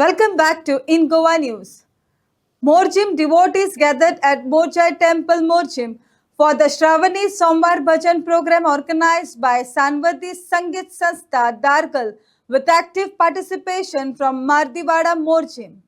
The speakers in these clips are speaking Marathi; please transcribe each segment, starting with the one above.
Welcome back to In Goa News. Morjim devotees gathered at Morjai Temple Morjim for the Shravani Somvar Bhajan program organized by Sanvati Sangeet Sanstha Dargal with active participation from Mardiwada Morjim.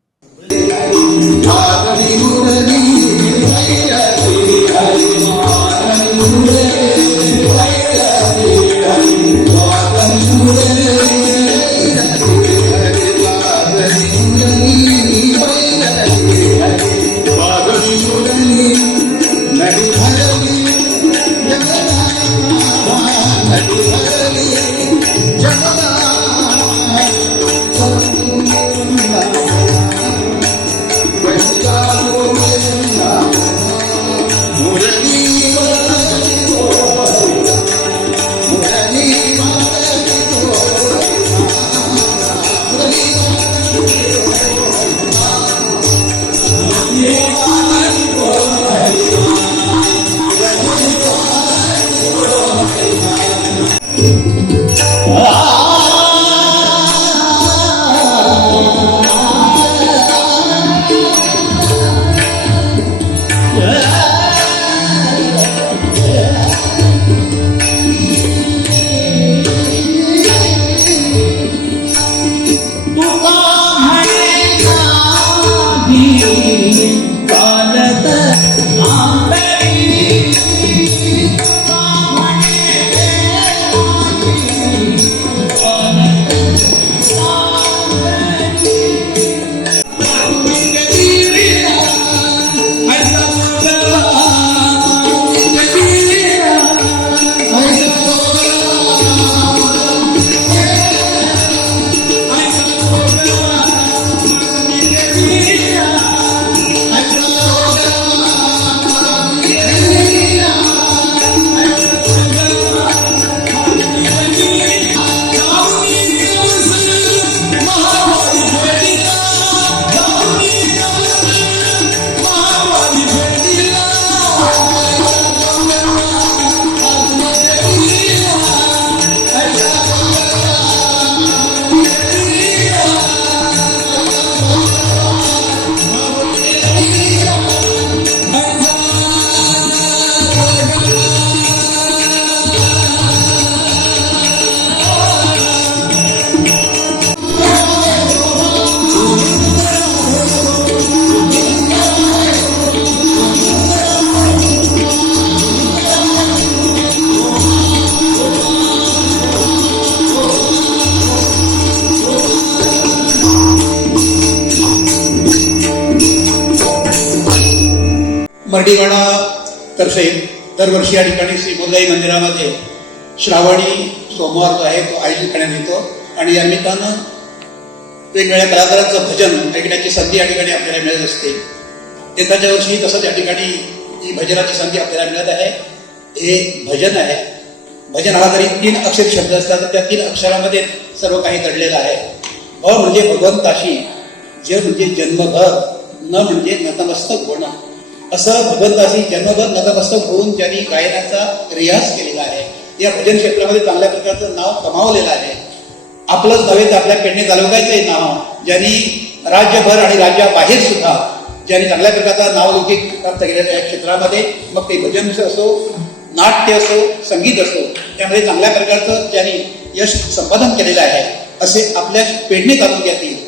मर्डीवाडा तर्फे दरवर्षी या ठिकाणी श्री बोलाई मंदिरामध्ये श्रावणी सोमवार जो आहे तो आयोजित करण्यात येतो आणि या निमित्तानं वेगवेगळ्या कलाकारांचं भजन ऐकण्याची संधी या ठिकाणी आपल्याला मिळत असते. यंदाच्या वर्षी तसंच या ठिकाणी ही भजनाची संधी आपल्याला मिळत आहे. हे भजन आहे. भजन हा जरी 3 अक्षर शब्द असला तर त्या 3 अक्षरामध्ये सर्व काही दडलेलं आहे. भ म्हणजे भगवंताशी, ज म्हणजे जन्मभर, न म्हणजे नतमस्तक होणं. असं भगवंताशी जन्मभर नतमस्तक होऊन ज्यांनी गायनाचा रियाज केलेला आहे, या भजन क्षेत्रामध्ये चांगल्या प्रकारचं नाव कमावलेलं आहे. आपलंच नव्हे तर आपल्या पेडणे तालुक्याचंही नाव ज्यांनी राज्यभर आणि राज्याबाहेर सुद्धा ज्यांनी चांगल्या प्रकारचा नावलौकिक प्राप्त केलेल्या या क्षेत्रामध्ये, मग ते भजन असो, नाट्य असो, संगीत असो, त्यामध्ये चांगल्या प्रकारचं ज्यांनी यश संपादन केलेलं आहे, असे आपल्या पेडणे तालुक्यातील